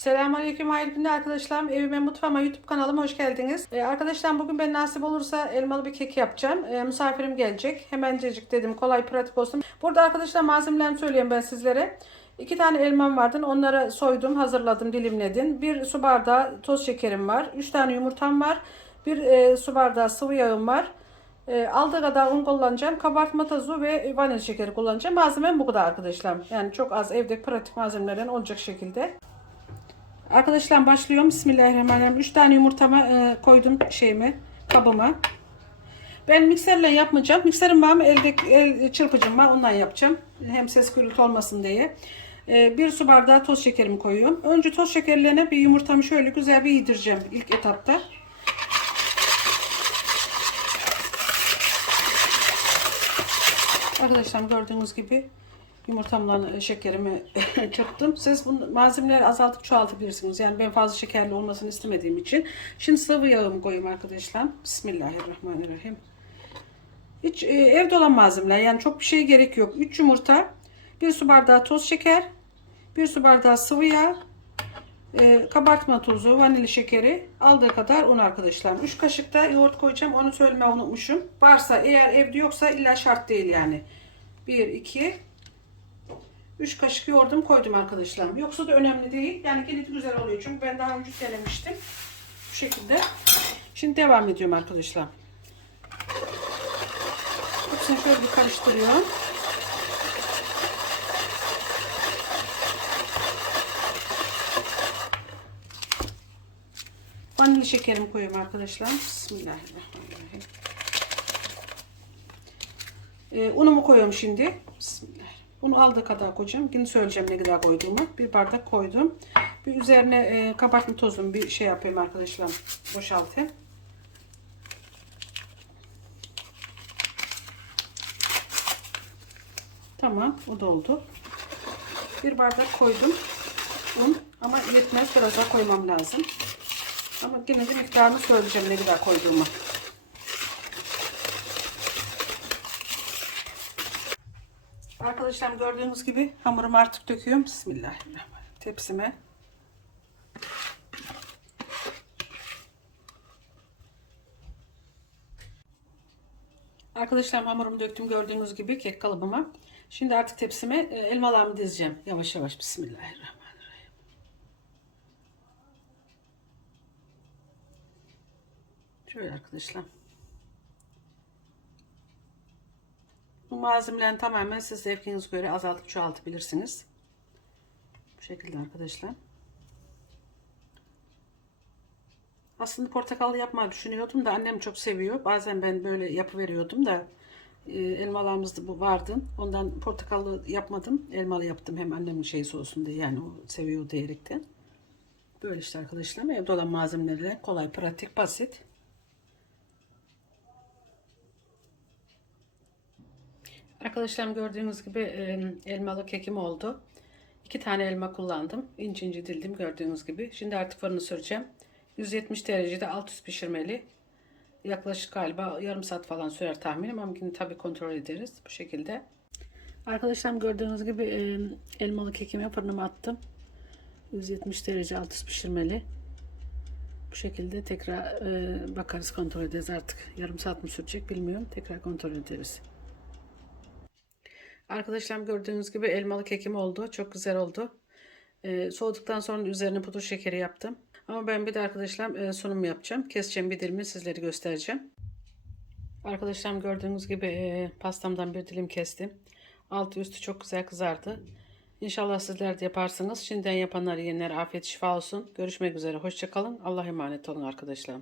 Selamünaleyküm hayırlı günler arkadaşlarım. Evime mutfağıma YouTube kanalıma hoş geldiniz. Ee, arkadaşlar bugün ben nasip olursa elmalı bir kek yapacağım. Ee, misafirim gelecek. Hemencecik dedim kolay pratik olsun. Burada arkadaşlar malzemelerini söyleyeyim ben sizlere. İki tane elmam vardı. Onları soydum, hazırladım, dilimledim. Bir su bardağı toz şekerim var. Üç tane yumurtam var. Bir e, su bardağı sıvı yağım var. E, aldığı kadar un kullanacağım. Kabartma tozu ve vanilya şekeri kullanacağım. Malzemem bu kadar arkadaşlar. Yani çok az evde pratik malzemelerden olacak şekilde. Arkadaşlar başlıyorum. Bismillahirrahmanirrahim. 3 tane yumurtama e, koydum şeyimi, kabıma. Ben mikserle yapmayacağım. Mikserim var mı? Elde el çırpıcım var. Ondan yapacağım. Hem ses gürültü olmasın diye. E, bir su bardağı toz şekerimi koyuyorum. Önce toz şekerlerine bir yumurtamı şöyle güzel bir yedireceğim ilk etapta. Arkadaşlar gördüğünüz gibi yumurtamla şekerimi çırptım. Siz bu malzemeleri azaltıp çoğaltabilirsiniz. Yani ben fazla şekerli olmasını istemediğim için. Şimdi sıvı yağımı koyayım arkadaşlar. Bismillahirrahmanirrahim. Hiç e, evde olan malzemeler yani çok bir şey gerek yok. 3 yumurta, 1 su bardağı toz şeker, 1 su bardağı sıvı yağ, e, kabartma tozu, vanilya şekeri, aldığı kadar un arkadaşlar. 3 kaşık da yoğurt koyacağım. Onu söylemeyi unutmuşum. Varsa eğer evde yoksa illa şart değil yani. 1, 2, 3 kaşık yoğurdum koydum arkadaşlar. Yoksa da önemli değil. Yani gene de güzel oluyor. Çünkü ben daha önce denemiştim. Bu şekilde. Şimdi devam ediyorum arkadaşlar. Hepsini şöyle bir karıştırıyorum. Vanilya şekerimi koyuyorum arkadaşlar. Bismillahirrahmanirrahim. Ee, unumu koyuyorum şimdi. Bismillah. Bunu aldığı kadar koyacağım. Yine söyleyeceğim ne kadar koyduğumu. Bir bardak koydum. Bir üzerine e, kabartma tozunu bir şey yapayım arkadaşlar. Boşaltayım. Tamam. O da oldu. Bir bardak koydum. Un. Ama yetmez. Biraz daha koymam lazım. Ama yine de miktarını söyleyeceğim ne kadar koyduğumu. Arkadaşlar gördüğünüz gibi hamurumu artık döküyorum. Bismillahirrahmanirrahim. Tepsime. Arkadaşlar hamurumu döktüm gördüğünüz gibi kek kalıbıma. Şimdi artık tepsime e, elmalarımı dizeceğim. Yavaş yavaş. Bismillahirrahmanirrahim. Şöyle arkadaşlar. Bu malzemelerin tamamen siz zevkinize göre azaltıp çoğaltabilirsiniz. Bu şekilde arkadaşlar. Aslında portakallı yapmayı düşünüyordum da annem çok seviyor. Bazen ben böyle yapıveriyordum da e, elmalarımız da bu vardı. Ondan portakallı yapmadım. Elmalı yaptım hem annemin şeysi olsun diye yani o seviyor diyerekten. Böyle işte arkadaşlar evde olan malzemelerle kolay, pratik, basit. Arkadaşlarım gördüğünüz gibi elmalı kekim oldu. İki tane elma kullandım. İnce ince dildim gördüğünüz gibi. Şimdi artık fırını süreceğim. 170 derecede alt üst pişirmeli. Yaklaşık galiba yarım saat falan sürer tahminim ama yine tabii kontrol ederiz bu şekilde. Arkadaşlarım gördüğünüz gibi elmalı kekimi fırınıma attım. 170 derece alt üst pişirmeli. Bu şekilde tekrar bakarız kontrol ederiz artık. Yarım saat mi sürecek bilmiyorum. Tekrar kontrol ederiz. Arkadaşlar gördüğünüz gibi elmalı kekim oldu. Çok güzel oldu. Ee, soğuduktan sonra üzerine pudra şekeri yaptım. Ama ben bir de arkadaşlar e, sunum yapacağım. Keseceğim bir dilimi sizlere göstereceğim. Arkadaşlar gördüğünüz gibi e, pastamdan bir dilim kestim. Altı üstü çok güzel kızardı. İnşallah sizler de yaparsınız. Şimdiden yapanlar yiyenlere afiyet şifa olsun. Görüşmek üzere. Hoşçakalın. Allah'a emanet olun arkadaşlar.